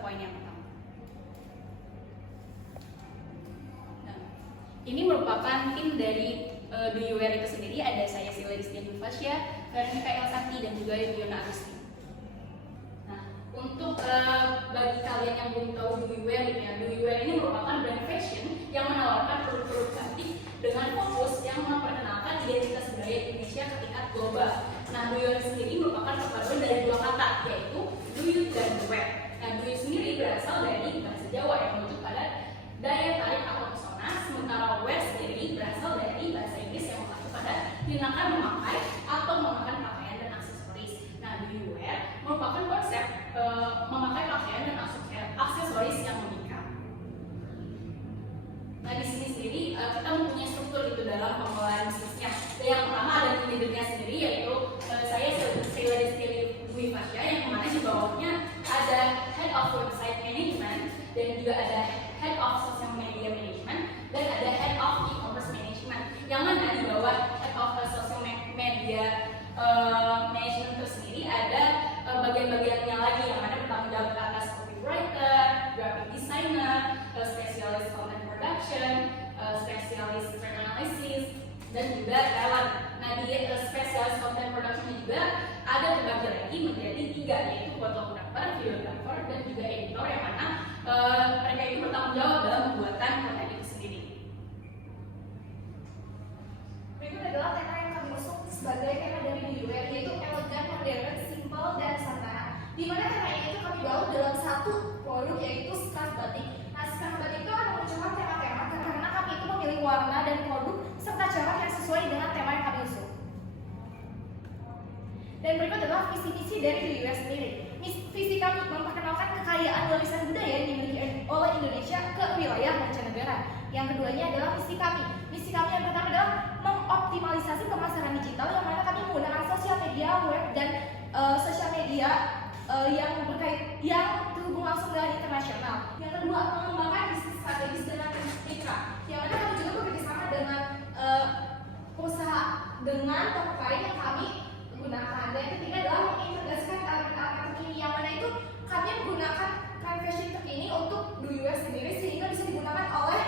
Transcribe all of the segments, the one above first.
poin yang pertama. Nah, ini merupakan tim dari Do You Wear itu sendiri. Ada saya Sila Distiani Fasya, Veronica Elsanti, dan juga Yona Agusti. Nah, untuk bagi kalian yang belum tahu Do You Wear ini, Do You Wear ini merupakan brand fashion yang menawarkan produk-produk batik dengan fokus yang memperkenalkan identitas budaya Indonesia ke tingkat global. Nah, Do You Wear sendiri merupakan perpaduan dari dua kata, yaitu do you dan wear. Nah, do you sendiri berasal dari bahasa Jawa yang merujuk pada daya tarik atau pesona, sementara wear sendiri berasal dari bahasa Inggris yang mengacu pada tindakan memakai atau memakai pakaian dan aksesoris. Nah, do you wear merupakan konsep memakai pakaian dan aksesoris yang memikat. Nah, di sini sendiri kita mempunyai struktur itu dalam pengelolaan bisnisnya. Yang pertama ada leadernya sendiri, yaitu saya Sila Distiani Fasya, yang mana di bawahnya ada Head of Website Management, dan juga ada Head of Social Media Management, dan ada Head of E-commerce Management. Yang mana di bawah Head of Social Media Management itu sendiri ada bagian-bagiannya lagi, yang mana bertanggung jawab atas copywriter, graphic designer, spesialis content production, spesialis trend analysis, dan juga talent. Nah, di spesialis content production juga ada terbagi lagi menjadi 3, yaitu fotografer, videografer, dan juga editor, yang mana mereka itu bertanggung jawab dalam pembuatan konten itu sendiri. Berikut adalah tema yang kami usung sebagai tema dari Do You Wear, yaitu elegan, modern, simple, dan santana. Di mana tema ini itu kami bawa dalam satu produk, yaitu scarf batik. Nah, scarf batik itu akan memunculkan tema-tema karena kami itu memilih warna dan produk serta corak yang sesuai dengan tema yang kami usung. Dan berikut adalah visi-misi dari Do You Wear sendiri. Visi kami memperkenalkan kekayaan warisan budaya yang dimiliki oleh Indonesia ke wilayah mancanegara. Yang keduanya adalah misi kami. Misi kami yang pertama adalah mengoptimalisasi pemasaran digital, yang mana kami menggunakan sosial media, web, dan sosial media yang terhubung langsung dengan internasional. Yang kedua, mengembangkan bisnis strategis dengan mitra, yang mana kami juga bekerjasama dengan usaha dengan toko lain yang kami gunakan. Dan yang ketiga adalah mengintegrasikan elemen-elemen terkini, yang mana itu kami menggunakan trend fashion terkini untuk Do You Wear sendiri sehingga bisa digunakan oleh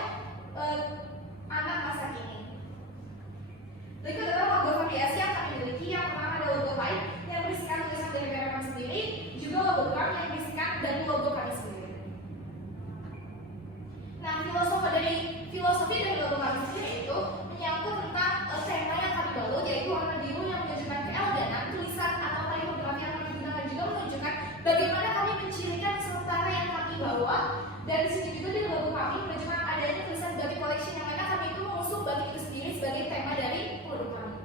anak masa kini. Berikut adalah logo variasi yang kami miliki. Yang pertama ada logo lain yang berisikan tulisan dari merek kami sendiri, juga logo brand yang berisikan dari logo kami sendiri. Nah, filosofi dari logo kami sendiri itu menyangkut tentang tema yang kami balut, yaitu warna biru yang menunjukkan keeleganan, tulisan atau kaligrafi yang kami gunakan juga menunjukkan bagaimana kami mencirikan sementara yang kami bawa. Dan di sini juga di logo kami menunjukkan adanya tulisan batik collection, yang mana kami itu mengusung batik itu sendiri sebagai tema dari produk kami.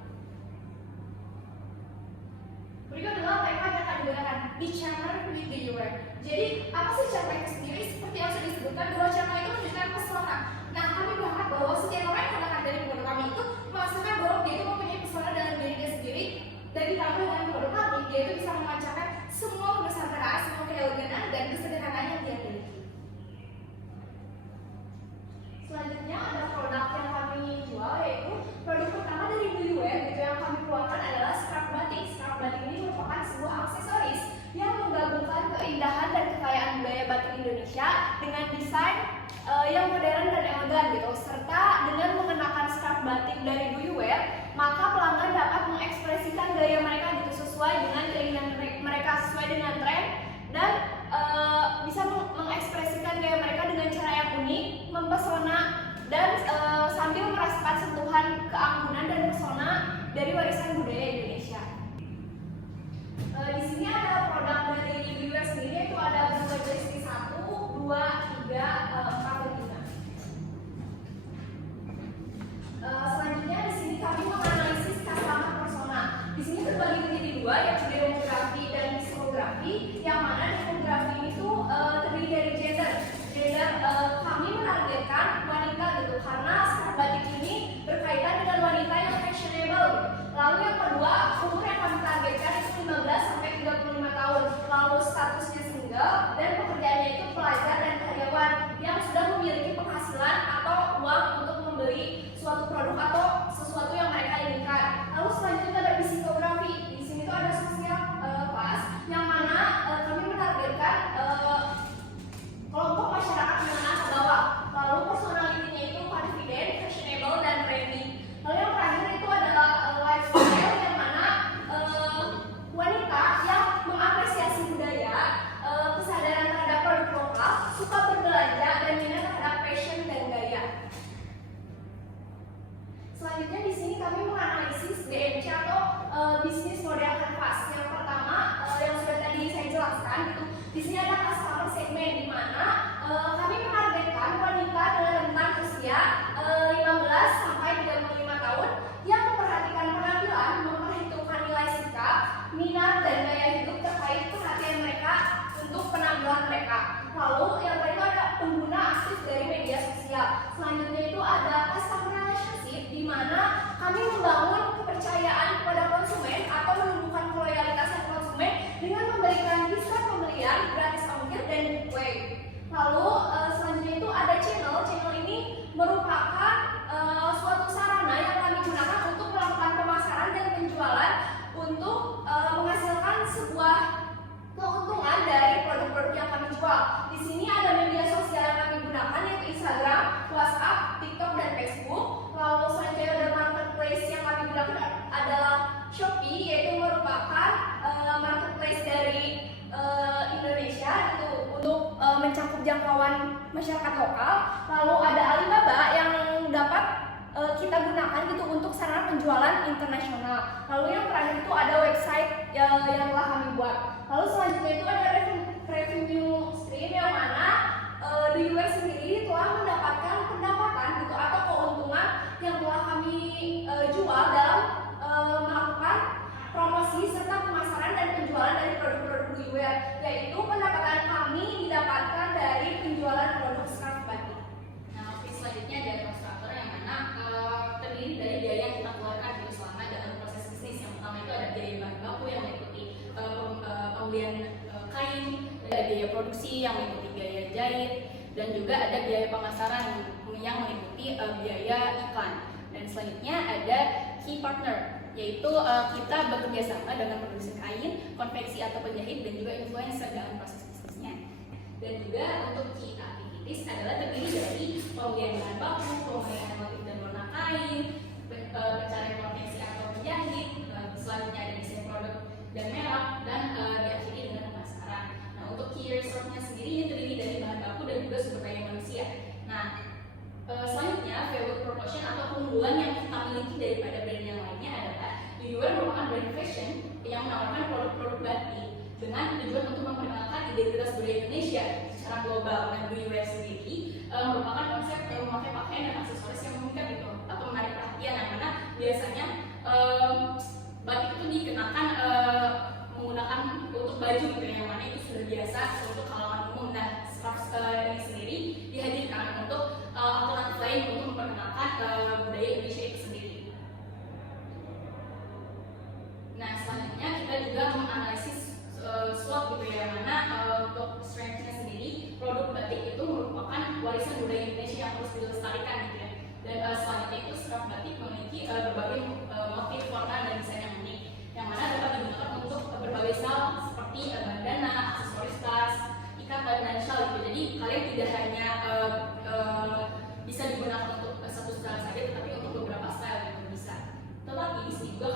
Berikut adalah tema yang kami gunakan, Be Charmer with Do You Wear. Jadi apa sih charmer itu sendiri? Seperti yang sudah disebutkan, bahwa charmer itu menunjukkan pesona. Nah, kami berharap bahwa setiap orang yang menggunakan dari produk kami itu merasakan bahwa dia itu mempunyai pesona dalam dirinya sendiri, dan ditambah dengan produk kami, dia itu bisa memancarkan semua kenusantara, semua keeleganan dan kesederhanaan yang dia miliki. Selanjutnya ada produk yang kami jual, yaitu produk pertama dari Do You Wear gitu yang kami keluarkan adalah scarf batik. Scarf batik ini merupakan sebuah aksesoris yang menggabungkan keindahan dan kekayaan budaya batik Indonesia dengan desain yang modern dan elegan gitu. Serta dengan mengenakan scarf batik dari Do You Wear, maka pelanggan dapat mengekspresikan gaya mereka gitu sesuai dengan keinginan mereka, sesuai dengan tren, dan bisa mengekspresikan gaya mereka dengan cara yang unik, mempesona, dan sambil merasakan sentuhan keanggunan dan pesona dari warisan budaya Indonesia. Di sini ada produk dari Do You Wear sendiri, yaitu ada bunga jersey 1, 2, 3, 4, dan 5. Selanjutnya di sini kami menganalisis customer persona. Di sini terbagi menjadi 2, yaitu demografi dan psikografi, yang mana demografi itu terdiri dari gender. Kami menargetkan wanita gitu, karena scarf batik ini berkaitan dengan wanita yang fashionable. Lalu yang kedua jangkauan masyarakat lokal. Lalu ada Alibaba yang dapat kita gunakan gitu untuk sarana penjualan internasional. Lalu yang terakhir itu ada website yang telah kami buat. Lalu selanjutnya itu ada revenue stream yang mana di US sendiri telah mendapatkan pendapatan gitu atau keuntungan yang telah kami jual dalam melakukan promosi serta pemasaran dan penjualan dari produk-produk Buiwear, yaitu pendapatan kami didapatkan dari penjualan produk scarf batik. Nah, opsi selanjutnya ada kontraktor yang mana terdiri dari biaya yang kita keluarkan gitu selama dalam proses bisnis. Yang pertama itu ada biaya bahan baku yang meliputi pembelian kain, ada biaya produksi yang meliputi biaya jahit, dan juga ada biaya pemasaran yang meliputi biaya iklan. Dan selanjutnya ada key partner, yaitu kita bekerja sama dengan produsen kain, konveksi atau penjahit, dan juga influencer dalam proses bisnisnya. Dan juga untuk key activities adalah terdiri dari pembelian bahan baku, pembelian motif dan warna kain, pencarian konveksi atau penjahit, selanjutnya ada desain produk dan merek, dan diakhiri dengan pemasaran. Nah, untuk key resource-nya sendiri ini terdiri dari bahan baku dan juga sumber daya manusia. Nah, selanjutnya value proportion atau keunggulan yang kita miliki daripada brand yang lainnya adalah Buiwear merupakan brand fashion yang menawarkan produk-produk batik dengan tujuan untuk memperkenalkan identitas budaya Indonesia secara global. Nah, Buiwear sendiri merupakan konsep memakai pakaian dan aksesoris yang memikat gitu atau menarik perhatian, yang mana biasanya batik itu dikenakan menggunakan untuk baju gitu, yang mana itu sudah biasa untuk kalangan umum. Nah, scarf ini sendiri dihadirkan untuk alternatif lain untuk memperkenalkan budaya Indonesia itu sendiri. Nah, selanjutnya kita juga menganalisis SWOT gitu ya, mana untuk strength-nya sendiri produk batik itu merupakan warisan budaya Indonesia yang harus dilestarikan gitu ya. Dan selanjutnya itu scarf batik memiliki berbagai motif, warna, dan desain yang unik, yang mana dapat digunakan untuk berbagai hal seperti bandana, aksesoris tas, ikatan, dan shawl gitu. Jadi kalian tidak hanya bisa digunakan untuk satu style saja, tetapi untuk beberapa style juga bisa. Tetapi di sini juga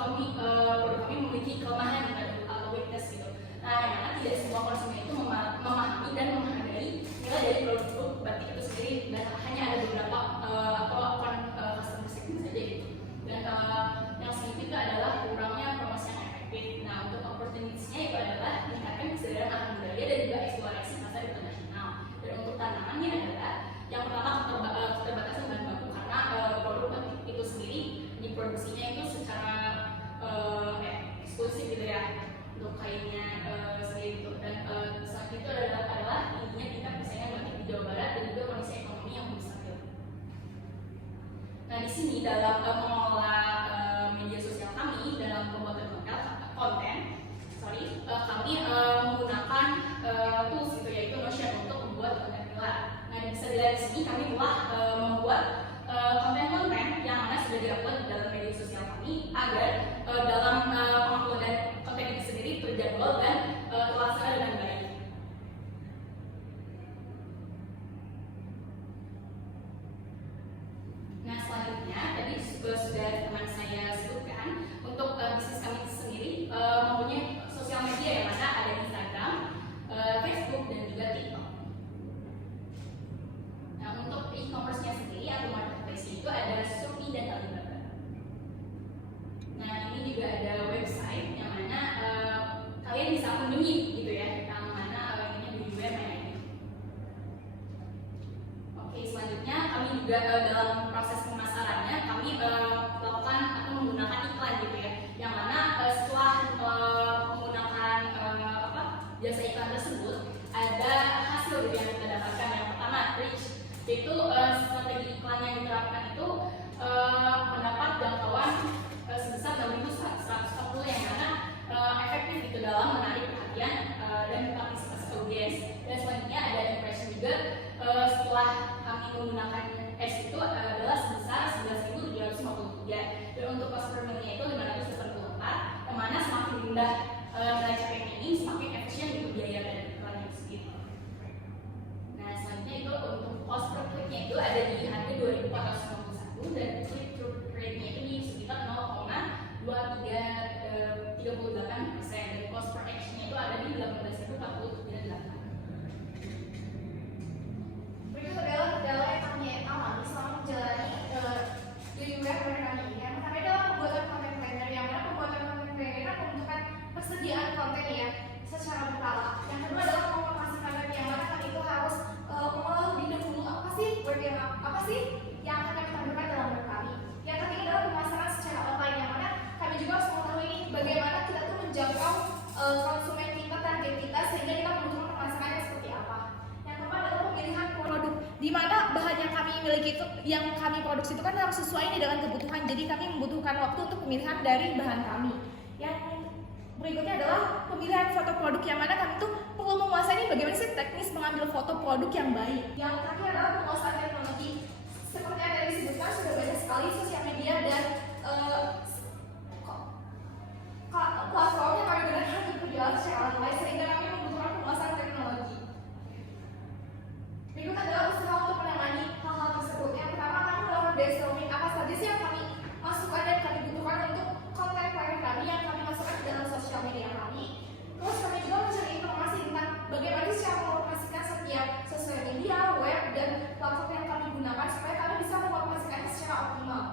produk kami memiliki kelemahan atau weakness gitu. Nah, yang mana tidak semua konsumen itu memahami dan menghargai nilai dari produk batik itu sendiri, dan hanya ada beberapa customer segment saja gitu. Dan yang selanjutnya adalah kurangnya promosi yang efektif. Nah, untuk opportunities-nya itu adalah meningkatkan kesadaran akan budaya dan juga eksplorasi pasar internasional. Dan untuk tantangannya adalah yang pertama keterbatasan bahan baku, karena produk batik itu sendiri diproduksinya itu secara eksklusif gitu ya untuk kainnya sendiri gitu. Dan saat itu adalah intinya tingkat persaingan batik di Jawa Barat dan juga kondisi ekonomi yang belum stabil. Nah, di sini dalam mengelola media sosial kami dalam pembuatan konten, kami menggunakan tools gitu, yaitu Notion untuk membuat konten pilar. Nah, bisa dilihat di sini kami telah membuat konten-konten yang mana sudah diupload dalam media sosial kami agar dalam penguploadan konten itu sendiri terjadwal dan terlaksana dengan baik. Nah, selanjutnya tadi sudah teman saya sebutkan untuk bisnis kami sendiri mempunyai sosial media yang mana ada Instagram, Facebook, dan juga TikTok. Nah, untuk e-commerce-nya sendiri atau marketplace itu ada Shopee dan Alibaba. Nah, ini juga ada website yang mana kalian bisa kunjungi gitu ya, yang mana ini Buiwear.id. Oke, selanjutnya kami juga dalam proses pemasarannya kami melakukan atau menggunakan iklan gitu ya, yang mana setelah menggunakan jasa iklan tersebut ada hasil gitu yang kita dapatkan. Yang pertama reach, yaitu strategi iklan yang diterapkan itu mendapat jangkauan sebesar 6.140, yang mana efektif gitu dalam menarik perhatian dan partisipasi audiens. Dan selanjutnya ada impression juga setelah kami menggunakan ads itu adalah sebesar 11.753, dan untuk cost per mil-nya itu 584, yang mana semakin rendah nilai CPM ini semakin efisien gitu biaya dari iklan itu sendiri. Nah, selanjutnya itu untuk cost per click-nya itu ada di harga 2.451, dan click-through rate-nya itu di sekitar 0,38%, dan cost per action-nya itu ada di 18.048. di mana bahan yang kami miliki itu, yang kami produksi itu kan harus sesuai nih dengan kebutuhan. Jadi kami membutuhkan waktu untuk pemilihan dari bahan kami. Yang berikutnya adalah pemilihan foto produk, yang mana kami tuh perlu menguasai bagaimana sih teknis mengambil foto produk yang baik. Yang terakhir adalah penguasaan teknologi. Seperti yang tadi disebutkan, sudah banyak sekali sosial media dan platform yang kami gunakan untuk berjualan secara online, sehingga kami membutuhkan penguasaan teknologi. Berikut adalah usaha untuk menangani hal-hal tersebut. Yang pertama, kami melakukan brainstorming apa saja sih yang kami masukkan dan kami butuhkan untuk konten konten kami yang kami masukkan ke dalam sosial media kami. Terus kami juga mencari informasi tentang bagaimana sih cara mengoperasikan setiap sosial media, web, dan platform yang kami gunakan supaya kami bisa mengoperasikannya secara optimal.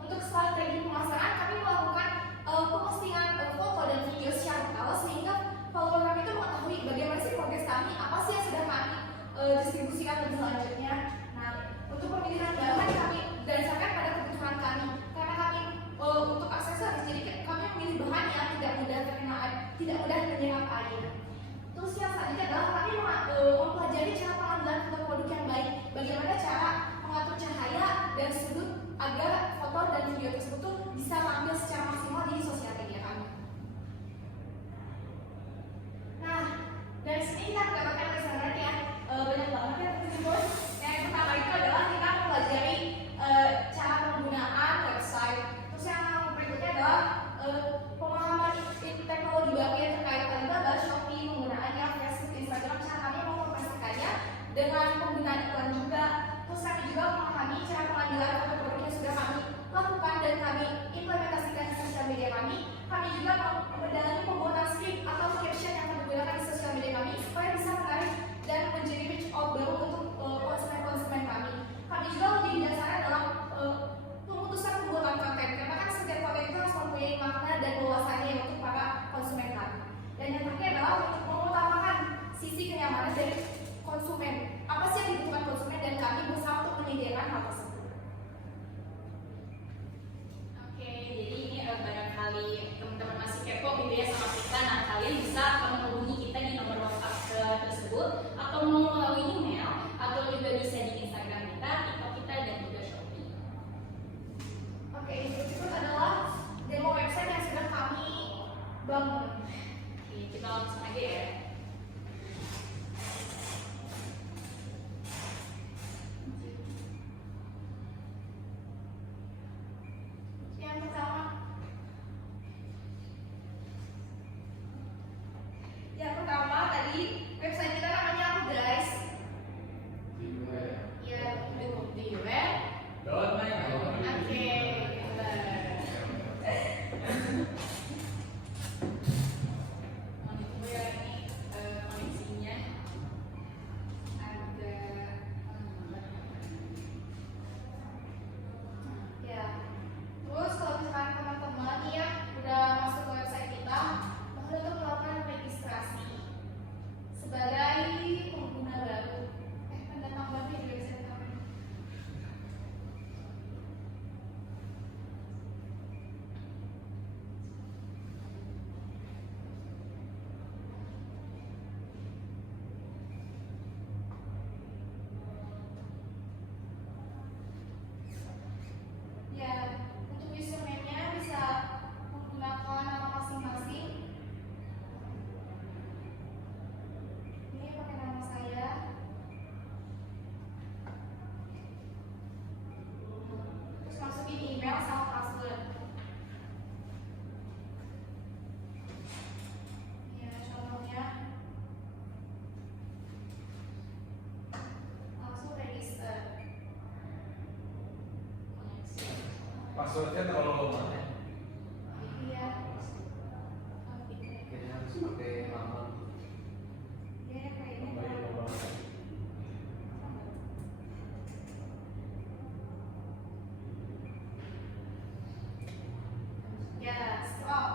Untuk strategi pemasaran, kami melakukan postingan foto dan video secara detail sehingga follower kami itu mengetahui bagaimana sih progres kami, apa sih yang sudah kami distribusikan lebih lanjutnya. Nah, untuk pemilihan bahan kami berdasarkan pada kebutuhan kami, karena kami untuk aksesoris, jadi kami memilih bahan yang tidak mudah terkena air, tidak mudah menyerap air. Terus yang selanjutnya adalah kami mempelajari cara pengambilan foto produk yang baik, bagaimana cara mengatur cahaya dan sudut agar foto dan video tersebut tuh bisa tampil secara maksimal di sosial media kami. Nah, dari sini kita mendapatkan kesadaran yang banyak banget ya teman-teman. Yang pertama itu adalah kita mempelajari cara penggunaan website. Terus yang berikutnya adalah pemahaman teknologi baru yang terkait Alibaba, Shopee, penggunaannya, Facebook, Instagram, cara kami mengoperasikannya dengan penggunaan iklan juga. Terus kami juga memahami cara pengambilan foto produk yang sudah kami lakukan dan kami implementasikan di sosial media kami. Kami juga mendalami pembuatan skrip atau caption yang kami gunakan di sosial media kami supaya bisa menarik dan menjadi reach out baru untuk konsumen-konsumen kami. Kami juga lebih didasarkan dalam pemutusan pembuatan konten, karena kan setiap konten itu harus mempunyai makna dan wawasannya untuk para konsumen kami. Dan yang terakhir adalah untuk mengutamakan sisi kenyamanan dari konsumen. Apa sih yang dibutuhkan konsumen dan kami berusaha untuk menyediakan hal tersebut. Oke, jadi ini barangkali teman-teman masih kepo gitu ya sama kita. Nah, kalian bisa menghubungi kita di nomor WhatsApp tersebut, atau mau melalui email, atau juga bisa di Instagram kita, TikTok kita, dan juga Shopee. Oke, berikut adalah demo website yang sudah kami bangun. Oke, kita langsung aja ya. Yang pertama tadi website kita namanya apa guys? Ya, Di web. Oke, mau ya ini koneksinya agak ya. Terus kalau misalkan teman-teman nih ya udah masuk ke website kita, mohon untuk melakukan registrasi sebagai pengguna baru. Pendatang baru di website kami. Ya, untuk username-nya bisa menggunakan nama masing-masing. Ini pakai nama saya. Terus masukin email sama password. Ya, contohnya langsung register. Passwordnya terlalu lama. Iya. Kayaknya harus pakai lama. Ya, kayaknya. Tambahin lama. Ya, stop.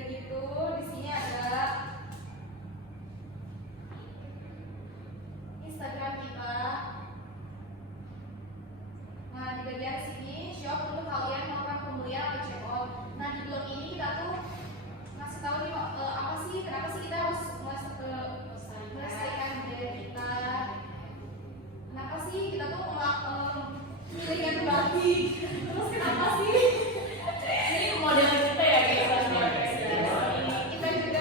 Udah gitu, di sini ada Instagram kita. Nah, di bagian sini shop untuk kalian melakukan pembelian atau check out. Nah, di blog ini kita tuh ngasih tahu nih apa sih, kenapa sih kita harus melestarikan budaya kita. Kenapa sih kita tuh milih yang berbagi? Terus kenapa sih Ini model kita ya guys. kita juga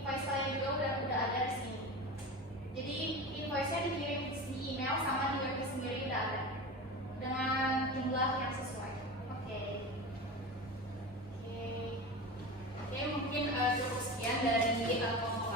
invoice kalian juga udah ada di sini. Jadi invoice-nya dikirim di email sama di webnya sendiri udah ada dengan jumlah yang sesuai. Oke. Oke, mungkin cukup sekian dari kelompok